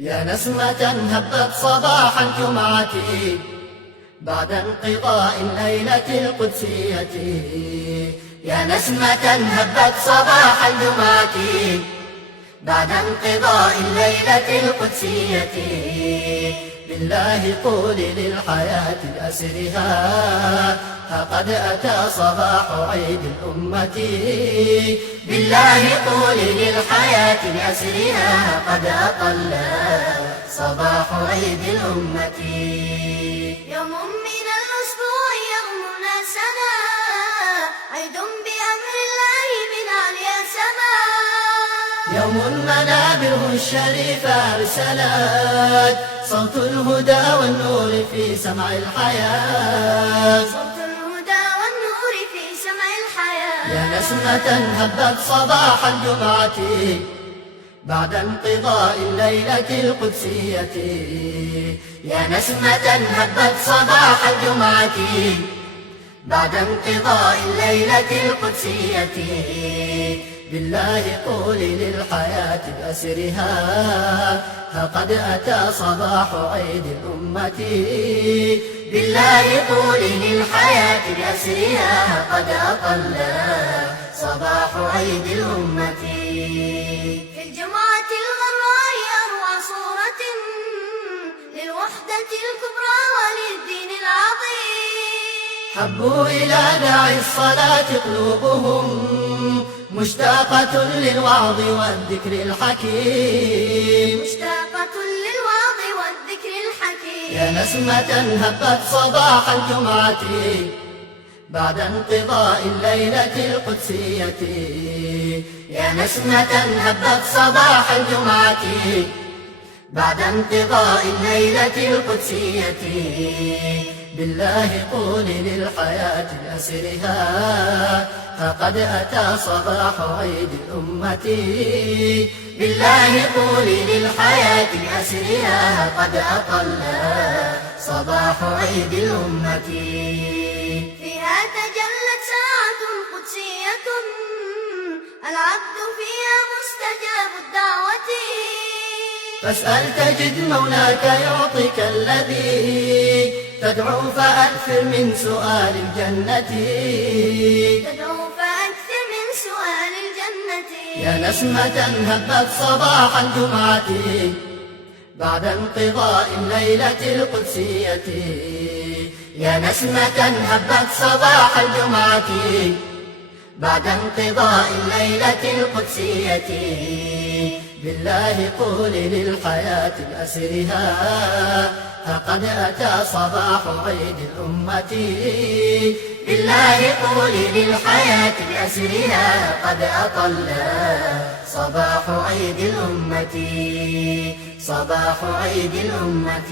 يا نسمة هبت صباح الجمعة بعد انقضاء الليلة القدسية. يا نسمة هبت صباح الجمعة بعد انقضاء الليلة القدسية. بالله قولي للحياة بأسرها قد أتى صباح عيد الأمة. بالله قولي للحياة بأسرها قد أطل صباح عيد الأمة. يوم من الأسبوع يومنا سنا عيد بأمر الله من عليا سما. يوم منابره الشريفة أرسلت صوت الهدى والنور في سمع الحياة. صوت الهدى والنور في سمع الحياة. يا نسمة هبت صباح الجمعة بعد انقضاء الليلة القدسية. يا نسمة هبت صباح الجمعة بعد انقضاء الليلة القدسية. بالله قولي للحياة بأسرها قد أتى صباح عيد الأمة. بالله قولي للحياة بأسرها قد أطل صباح عيد الأمة. في الجمعة الغراء أروع صورة للوحدة الكبرى وللدين العظيم. حبوا إلى داعي الصلاة قلوبهم مشتاقة للوعظ والذكر الحكيم. مشتاقة للوعظ والذكر الحكيم. يا نسمة هبت صباح الجمعة بعد انقضاء الليلة القدسية. يا نسمة هبت صباح الجمعة بعد انقضاء الليلة القدسية. بالله قولي للحياة بأسرها قد أتى صباح عيد الأمة. بالله قولي للحياة بأسرها قد أطل صباح عيد الأمة. فيها تجلت ساعة قدسية العبد فيها مستجاب الدعوة. فاسأل تجد مولاك يعطيك الذي تدعو فأكثر من سؤال الجنة. تدعو فأكثر من سؤال الجنة. يا نسمة هبت صباح الجمعة بعد انقضاء الليلة القدسية. يا نسمة هبت صباح الجمعة بعد انقضاء الليلة القدسية. بالله قولي للحياة بأسرها قد أتى صباح عيد الأمة. بالله قولي للحياة بأسرها قد أطل صباح عيد الأمة. صباح عيد الأمة.